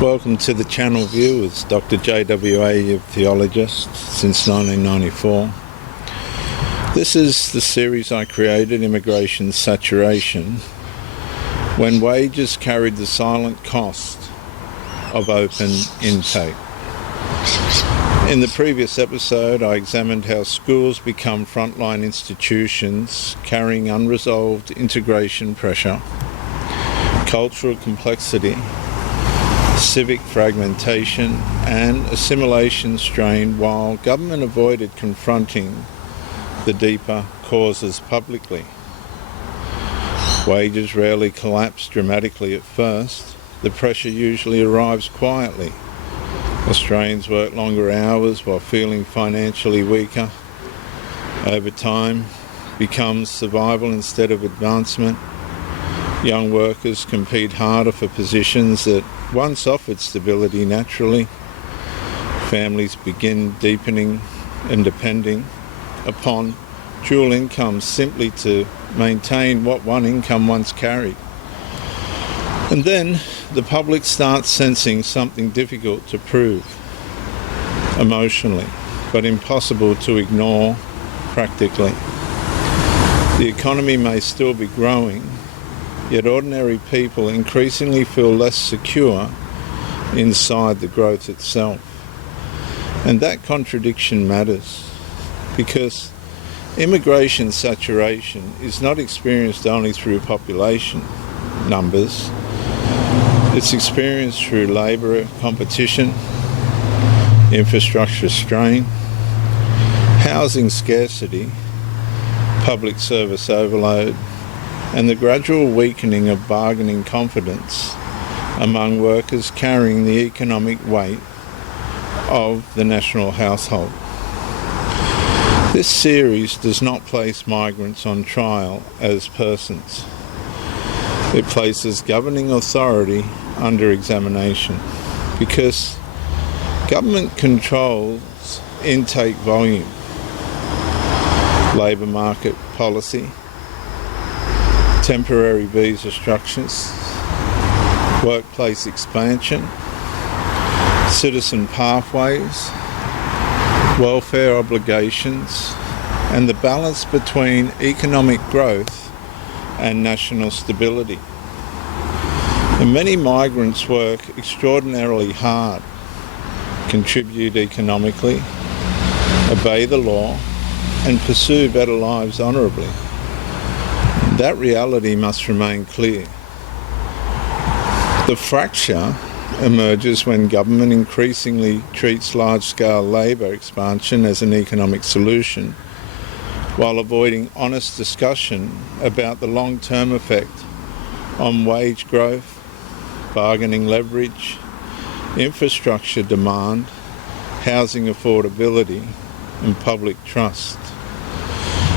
Welcome to the channel, viewers. Dr. JWA, theologist since 1994. This is the series I created, Immigration Saturation, when wages carried the silent cost of open intake. In the previous episode, I examined how schools become frontline institutions carrying unresolved integration pressure, cultural complexity, civic fragmentation and assimilation strain, while government avoided confronting the deeper causes publicly. Wages rarely collapse dramatically at first. The pressure usually arrives quietly. Australians work longer hours while feeling financially weaker. Over time becomes survival instead of advancement. Young workers compete harder for positions that once offered stability naturally. Families begin deepening and depending upon dual incomes simply to maintain what one income once carried. And then the public starts sensing something difficult to prove emotionally, but impossible to ignore practically. The economy may still be growing, yet ordinary people increasingly feel less secure inside the growth itself. And that contradiction matters, because immigration saturation is not experienced only through population numbers. It's experienced through labour competition, infrastructure strain, housing scarcity, public service overload, and the gradual weakening of bargaining confidence among workers carrying the economic weight of the national household. This series does not place migrants on trial as persons. It places governing authority under examination, because government controls intake volume, labour market policy, temporary visa structures, workplace expansion, citizen pathways, welfare obligations, and the balance between economic growth and national stability. And many migrants work extraordinarily hard, contribute economically, obey the law, and pursue better lives honourably. That reality must remain clear. The fracture emerges when government increasingly treats large-scale labour expansion as an economic solution, while avoiding honest discussion about the long-term effect on wage growth, bargaining leverage, infrastructure demand, housing affordability, and public trust.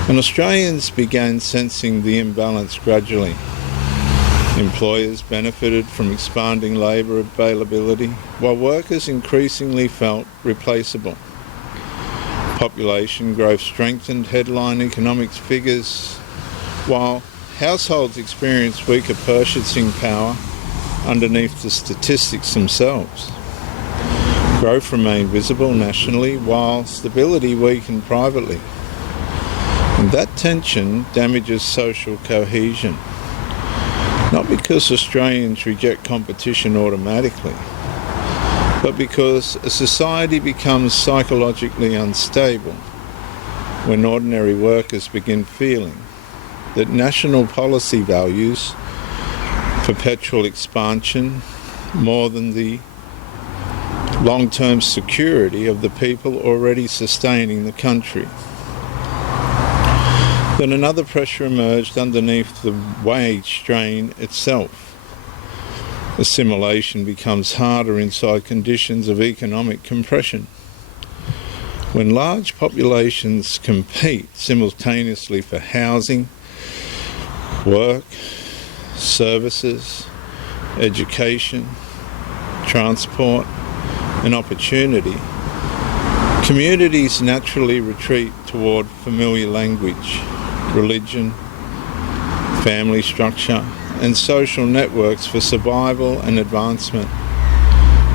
And Australians began sensing the imbalance gradually. Employers benefited from expanding labour availability, while workers increasingly felt replaceable. Population growth strengthened headline economics figures, while households experienced weaker purchasing power underneath the statistics themselves. Growth remained visible nationally, while stability weakened privately. And that tension damages social cohesion, not because Australians reject competition automatically, but because a society becomes psychologically unstable when ordinary workers begin feeling that national policy values perpetual expansion more than the long-term security of the people already sustaining the country. Then another pressure emerged underneath the wage strain itself. Assimilation becomes harder inside conditions of economic compression. When large populations compete simultaneously for housing, work, services, education, transport, and opportunity, communities naturally retreat toward familiar language, religion, family structure, and social networks for survival and advancement.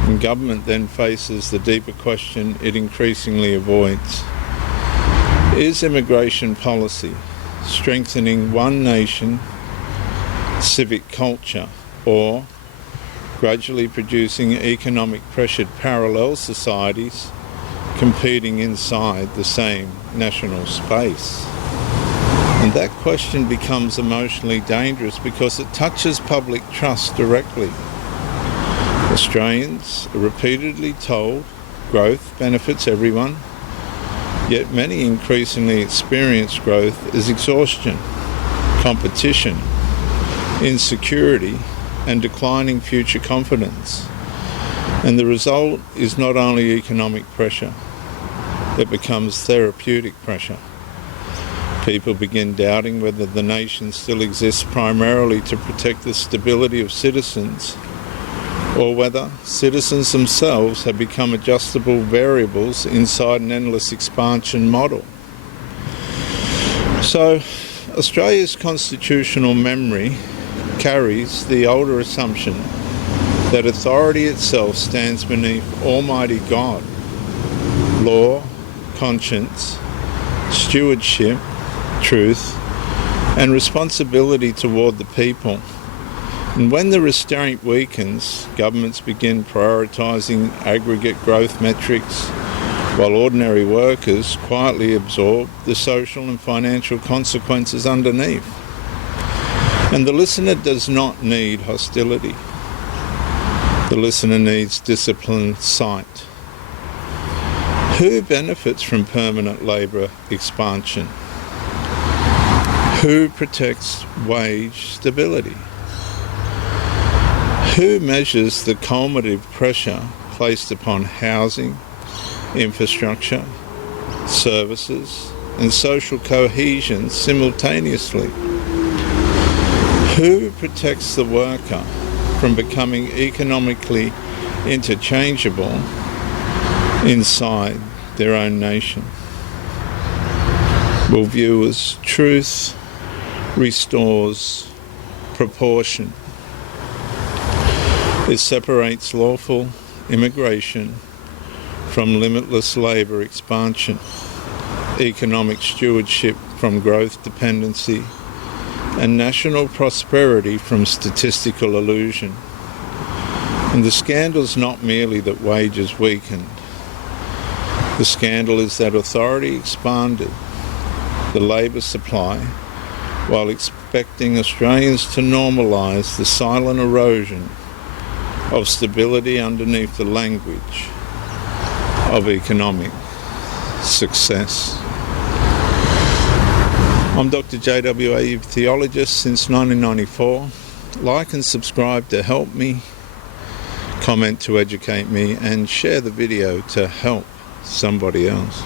And government then faces the deeper question it increasingly avoids. Is immigration policy strengthening one nation, civic culture, or gradually producing economic pressured parallel societies competing inside the same national space? And that question becomes emotionally dangerous because it touches public trust directly. Australians are repeatedly told growth benefits everyone, yet many increasingly experience growth as exhaustion, competition, insecurity, and declining future confidence. And the result is not only economic pressure, it becomes therapeutic pressure. People begin doubting whether the nation still exists primarily to protect the stability of citizens, or whether citizens themselves have become adjustable variables inside an endless expansion model. So, Australia's constitutional memory carries the older assumption that authority itself stands beneath Almighty God. Law, conscience, stewardship, truth, and responsibility toward the people. And when the restraint weakens, governments begin prioritising aggregate growth metrics, while ordinary workers quietly absorb the social and financial consequences underneath. And the listener does not need hostility. The listener needs disciplined sight. Who benefits from permanent labour expansion? Who protects wage stability? Who measures the cumulative pressure placed upon housing, infrastructure, services, and social cohesion simultaneously? Who protects the worker from becoming economically interchangeable inside their own nation? Well, viewers, truth restores proportion. It separates lawful immigration from limitless labour expansion, economic stewardship from growth dependency, and national prosperity from statistical illusion. And the scandal is not merely that wages weakened. The scandal is that authority expanded the labour supply while expecting Australians to normalise the silent erosion of stability underneath the language of economic success. I'm Dr. JWA, theologist since 1994. Like and subscribe to help me, comment to educate me, and share the video to help somebody else.